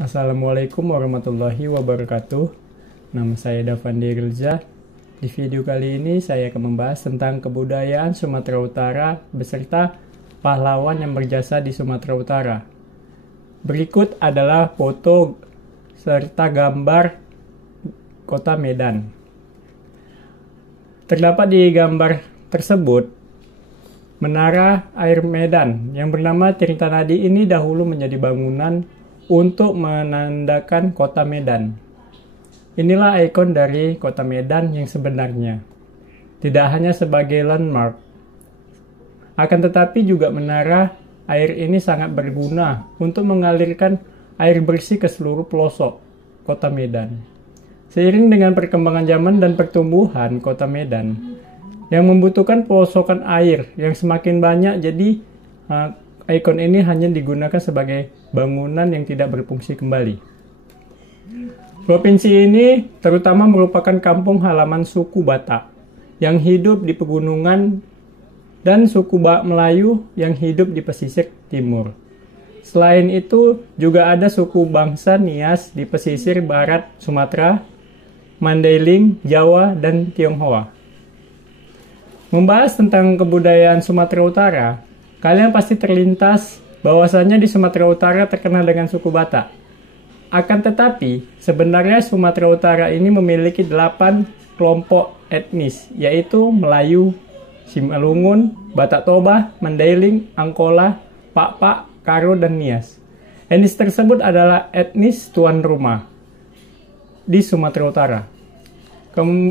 Assalamualaikum warahmatullahi wabarakatuh. Nama saya Davandi Rilza. Di video kali ini saya akan membahas tentang kebudayaan Sumatera Utara beserta pahlawan yang berjasa di Sumatera Utara. Berikut adalah foto serta gambar kota Medan. Terdapat di gambar tersebut menara air Medan yang bernama Tirta Nadi ini dahulu menjadi bangunan untuk menandakan kota Medan. Inilah ikon dari kota Medan yang sebenarnya. Tidak hanya sebagai landmark, akan tetapi juga menara air ini sangat berguna untuk mengalirkan air bersih ke seluruh pelosok kota Medan. Seiring dengan perkembangan zaman dan pertumbuhan kota Medan yang membutuhkan pelosokan air yang semakin banyak, jadi ikon ini hanya digunakan sebagai bangunan yang tidak berfungsi kembali. Provinsi ini terutama merupakan kampung halaman suku Batak yang hidup di pegunungan dan suku Melayu yang hidup di pesisir timur. Selain itu, juga ada suku bangsa Nias di pesisir barat Sumatera, Mandailing, Jawa, dan Tionghoa. Membahas tentang kebudayaan Sumatera Utara, kalian pasti terlintas bahwasannya di Sumatera Utara terkenal dengan suku Batak. Akan tetapi, sebenarnya Sumatera Utara ini memiliki 8 kelompok etnis, yaitu Melayu, Simalungun, Batak Toba, Mandailing, Angkola, Pakpak, Karo, dan Nias. Etnis tersebut adalah etnis tuan rumah di Sumatera Utara.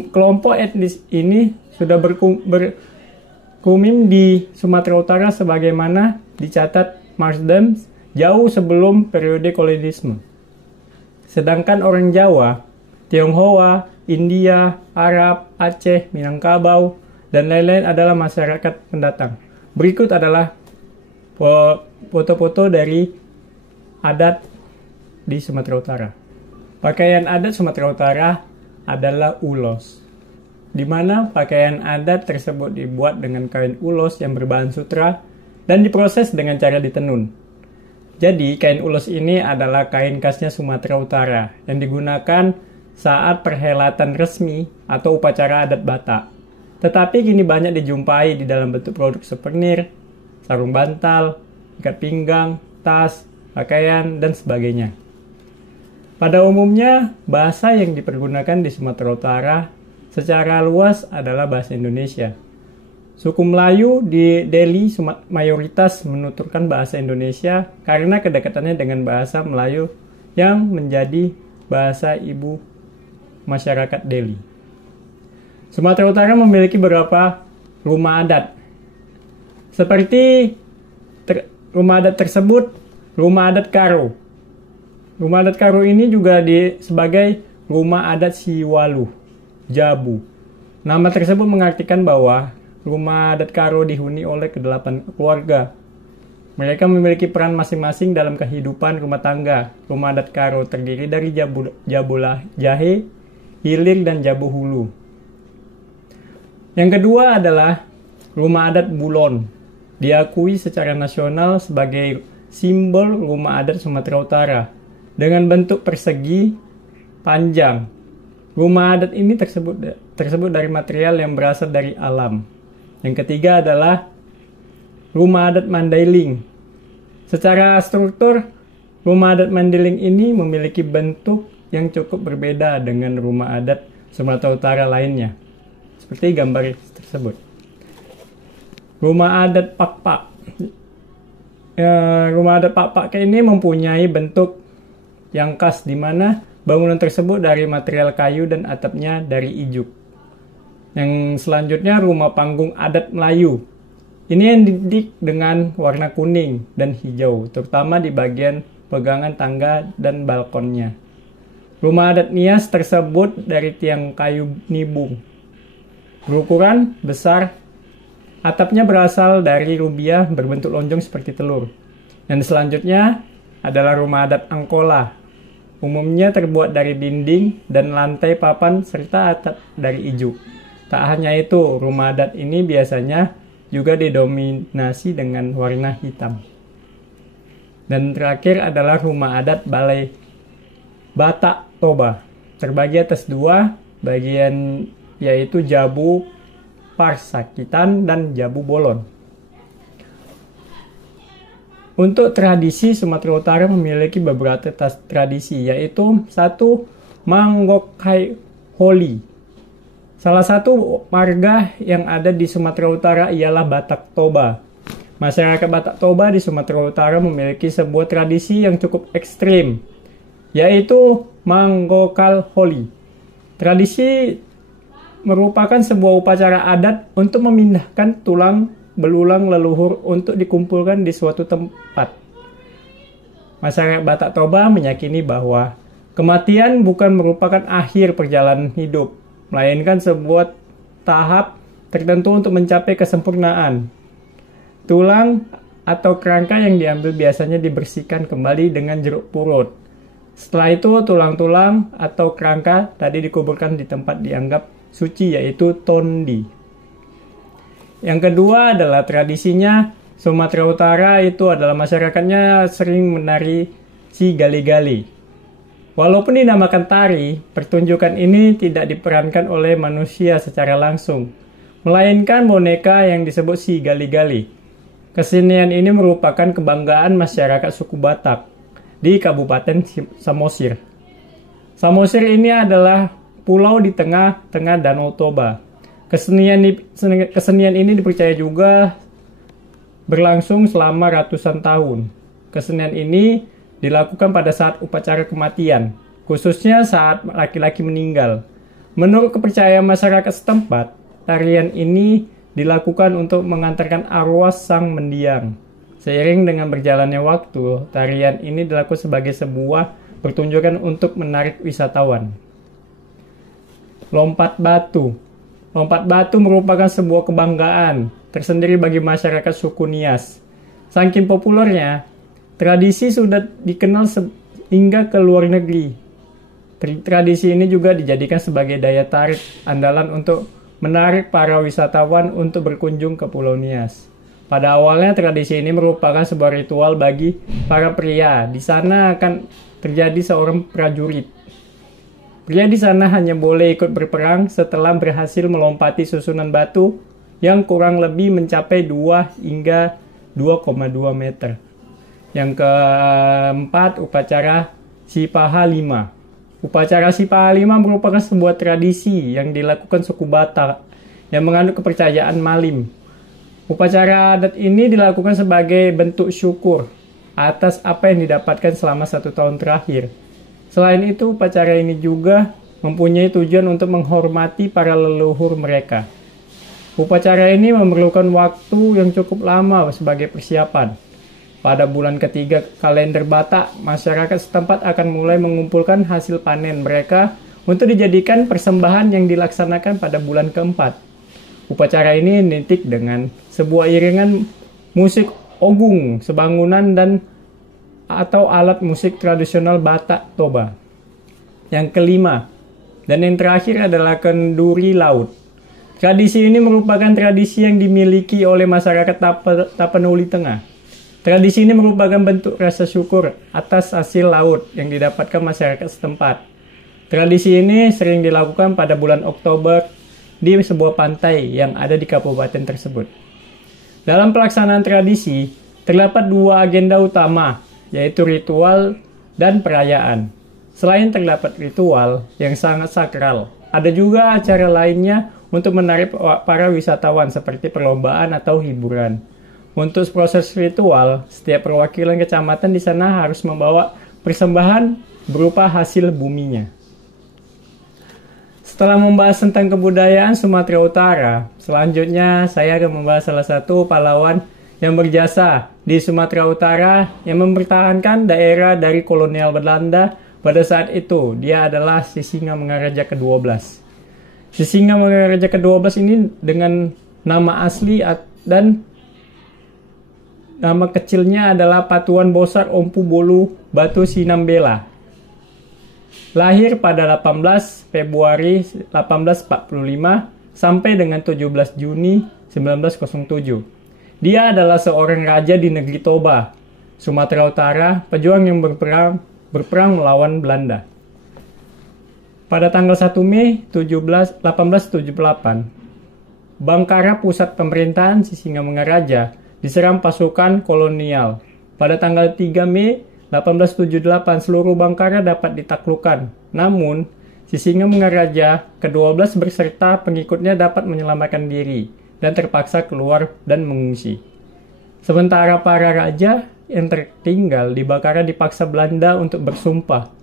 Kelompok etnis ini sudah berkumim di Sumatera Utara sebagaimana dicatat Marsden jauh sebelum periode kolonisme. Sedangkan orang Jawa, Tionghoa, India, Arab, Aceh, Minangkabau, dan lain-lain adalah masyarakat pendatang. Berikut adalah foto-foto dari adat di Sumatera Utara. Pakaian adat Sumatera Utara adalah ulos, di mana pakaian adat tersebut dibuat dengan kain ulos yang berbahan sutra dan diproses dengan cara ditenun. Jadi, kain ulos ini adalah kain khasnya Sumatera Utara yang digunakan saat perhelatan resmi atau upacara adat Batak. Tetapi kini banyak dijumpai di dalam bentuk produk souvenir, sarung bantal, ikat pinggang, tas, pakaian, dan sebagainya. Pada umumnya, bahasa yang dipergunakan di Sumatera Utara secara luas adalah bahasa Indonesia. Suku Melayu di Delhi mayoritas menuturkan bahasa Indonesia karena kedekatannya dengan bahasa Melayu yang menjadi bahasa ibu masyarakat Delhi. Sumatera Utara memiliki beberapa rumah adat. Seperti rumah adat tersebut, rumah adat Karo. Rumah adat Karo ini juga sebagai rumah adat Siwalu, Jabu. Nama tersebut mengartikan bahwa rumah adat Karo dihuni oleh ke-8 keluarga. Mereka memiliki peran masing-masing dalam kehidupan rumah tangga. Rumah adat Karo terdiri dari Jahe, Hilir, dan Jabu Hulu. Yang kedua adalah rumah adat Bulon. Diakui secara nasional sebagai simbol rumah adat Sumatera Utara dengan bentuk persegi panjang. Rumah adat ini tersebut dari material yang berasal dari alam. Yang ketiga adalah rumah adat Mandailing. Secara struktur, rumah adat Mandailing ini memiliki bentuk yang cukup berbeda dengan rumah adat Sumatera Utara lainnya, seperti gambar tersebut. Rumah adat Pakpak. Rumah adat Pakpak ini mempunyai bentuk yang khas, di mana bangunan tersebut dari material kayu dan atapnya dari ijuk. Yang selanjutnya rumah panggung adat Melayu. Ini yang didik dengan warna kuning dan hijau, terutama di bagian pegangan tangga dan balkonnya. Rumah adat Nias tersebut dari tiang kayu nibung, berukuran besar. Atapnya berasal dari rubiah berbentuk lonjong seperti telur. Yang selanjutnya adalah rumah adat Angkola. Umumnya terbuat dari dinding dan lantai papan serta atap dari ijuk. Tak hanya itu, rumah adat ini biasanya juga didominasi dengan warna hitam. Dan terakhir adalah rumah adat Balai Batak Toba. Terbagi atas dua bagian, yaitu Jabu Parsakitan dan Jabu Bolon. Untuk tradisi, Sumatera Utara memiliki beberapa tradisi, yaitu satu, Manggokai Holi. Salah satu marga yang ada di Sumatera Utara ialah Batak Toba. Masyarakat Batak Toba di Sumatera Utara memiliki sebuah tradisi yang cukup ekstrim, yaitu Manggokal Holi. Tradisi merupakan sebuah upacara adat untuk memindahkan tulang belulang leluhur untuk dikumpulkan di suatu tempat. Masyarakat Batak Toba meyakini bahwa kematian bukan merupakan akhir perjalanan hidup, melainkan sebuah tahap tertentu untuk mencapai kesempurnaan. Tulang atau kerangka yang diambil biasanya dibersihkan kembali dengan jeruk purut. Setelah itu, tulang-tulang atau kerangka tadi dikuburkan di tempat dianggap suci, yaitu tondi. Yang kedua adalah tradisinya Sumatera Utara, itu adalah masyarakatnya sering menari si gali-gali. Walaupun dinamakan tari, pertunjukan ini tidak diperankan oleh manusia secara langsung, melainkan boneka yang disebut si gali-gali. Kesenian ini merupakan kebanggaan masyarakat suku Batak di Kabupaten Samosir. Samosir ini adalah pulau di tengah-tengah Danau Toba. Kesenian ini dipercaya juga berlangsung selama ratusan tahun. Kesenian ini dilakukan pada saat upacara kematian, khususnya saat laki-laki meninggal. Menurut kepercayaan masyarakat setempat, tarian ini dilakukan untuk mengantarkan arwah sang mendiang. Seiring dengan berjalannya waktu, tarian ini dilakukan sebagai sebuah pertunjukan untuk menarik wisatawan. Lompat batu. Lompat batu merupakan sebuah kebanggaan tersendiri bagi masyarakat suku Nias. Saking populernya, tradisi sudah dikenal hingga ke luar negeri. Tradisi ini juga dijadikan sebagai daya tarik andalan untuk menarik para wisatawan untuk berkunjung ke Pulau Nias. Pada awalnya, tradisi ini merupakan sebuah ritual bagi para pria. Di sana akan terjadi seorang prajurit. Pria di sana hanya boleh ikut berperang setelah berhasil melompati susunan batu yang kurang lebih mencapai 2 hingga 2,2 meter. Yang keempat, upacara Sipaha 5. Upacara Sipaha 5 merupakan sebuah tradisi yang dilakukan suku Batak yang mengandung kepercayaan malim. Upacara adat ini dilakukan sebagai bentuk syukur atas apa yang didapatkan selama 1 tahun terakhir. Selain itu, upacara ini juga mempunyai tujuan untuk menghormati para leluhur mereka. Upacara ini memerlukan waktu yang cukup lama sebagai persiapan. Pada bulan ketiga kalender Batak, masyarakat setempat akan mulai mengumpulkan hasil panen mereka untuk dijadikan persembahan yang dilaksanakan pada bulan keempat. Upacara ini identik dengan sebuah iringan musik ogung, sebangunan, dan atau alat musik tradisional Batak Toba. Yang kelima, dan yang terakhir adalah kenduri laut. Tradisi ini merupakan tradisi yang dimiliki oleh masyarakat Tapanuli Tengah. Tradisi ini merupakan bentuk rasa syukur atas hasil laut yang didapatkan masyarakat setempat. Tradisi ini sering dilakukan pada bulan Oktober di sebuah pantai yang ada di kabupaten tersebut. Dalam pelaksanaan tradisi, terdapat 2 agenda utama, yaitu ritual dan perayaan. Selain terdapat ritual yang sangat sakral, ada juga acara lainnya untuk menarik para wisatawan seperti perlombaan atau hiburan. Untuk proses ritual, setiap perwakilan kecamatan di sana harus membawa persembahan berupa hasil buminya. Setelah membahas tentang kebudayaan Sumatera Utara, selanjutnya saya akan membahas salah satu pahlawan yang berjasa di Sumatera Utara yang mempertahankan daerah dari kolonial Belanda pada saat itu. Dia adalah Sisingamangaraja ke-12. Sisingamangaraja ke-12 ini dengan nama asli dan nama kecilnya adalah Patuan Bosar Ompu Bolu Batu Sinambela. Lahir pada 18 Februari 1845 sampai dengan 17 Juni 1907. Dia adalah seorang raja di negeri Toba, Sumatera Utara, pejuang yang berperang melawan Belanda. Pada tanggal 1 Mei 1878, Bangkara, pusat pemerintahan Sisingamangaraja, diserang pasukan kolonial. Pada tanggal 3 Mei 1878, seluruh Bangkara dapat ditaklukkan. Namun, Sisingamangaraja ke-12 berserta pengikutnya dapat menyelamatkan diri dan terpaksa keluar dan mengungsi. Sementara para raja yang tertinggal di Bangkara dipaksa Belanda untuk bersumpah,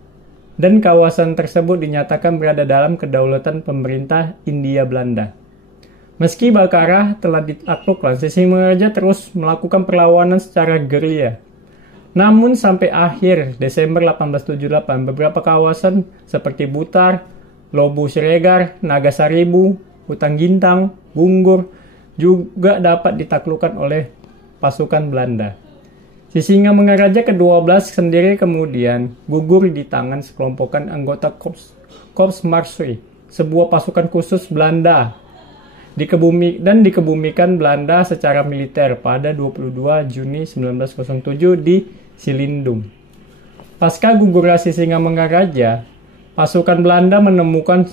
dan kawasan tersebut dinyatakan berada dalam kedaulatan pemerintah Hindia Belanda. Meski Bangkara telah ditaklukkan, Sisingamangaraja terus melakukan perlawanan secara gerilya. Namun sampai akhir Desember 1878, beberapa kawasan seperti Butar, Lobu Siregar, Nagasaribu, Hutan Gintang, Gunggur juga dapat ditaklukkan oleh pasukan Belanda. Sisingamangaraja ke-12 sendiri kemudian gugur di tangan sekelompokan anggota Korps Marsui, sebuah pasukan khusus Belanda, dikebumikan Belanda secara militer pada 22 Juni 1907 di Silindung. Pasca gugurnya Sisingamangaraja, pasukan Belanda menemukan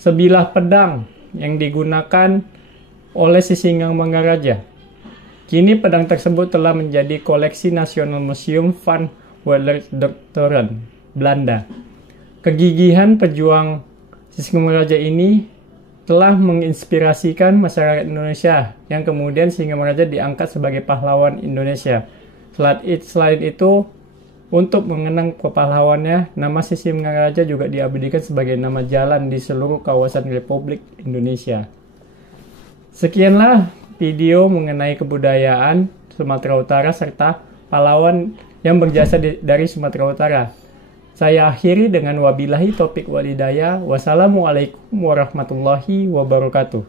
sebilah pedang yang digunakan oleh Sisingamangaraja. Kini pedang tersebut telah menjadi koleksi Nasional Museum van Wonderdokter Belanda. Kegigihan pejuang Sisingamangaraja ini telah menginspirasikan masyarakat Indonesia yang kemudian Sisingamangaraja diangkat sebagai pahlawan Indonesia. Selain itu, untuk mengenang pahlawannya, nama Sisingamangaraja juga diabadikan sebagai nama jalan di seluruh kawasan Republik Indonesia. Sekianlah video mengenai kebudayaan Sumatera Utara serta pahlawan yang berjasa dari Sumatera Utara. Saya akhiri dengan wabillahi taufiq wal hidayah. Wassalamualaikum warahmatullahi wabarakatuh.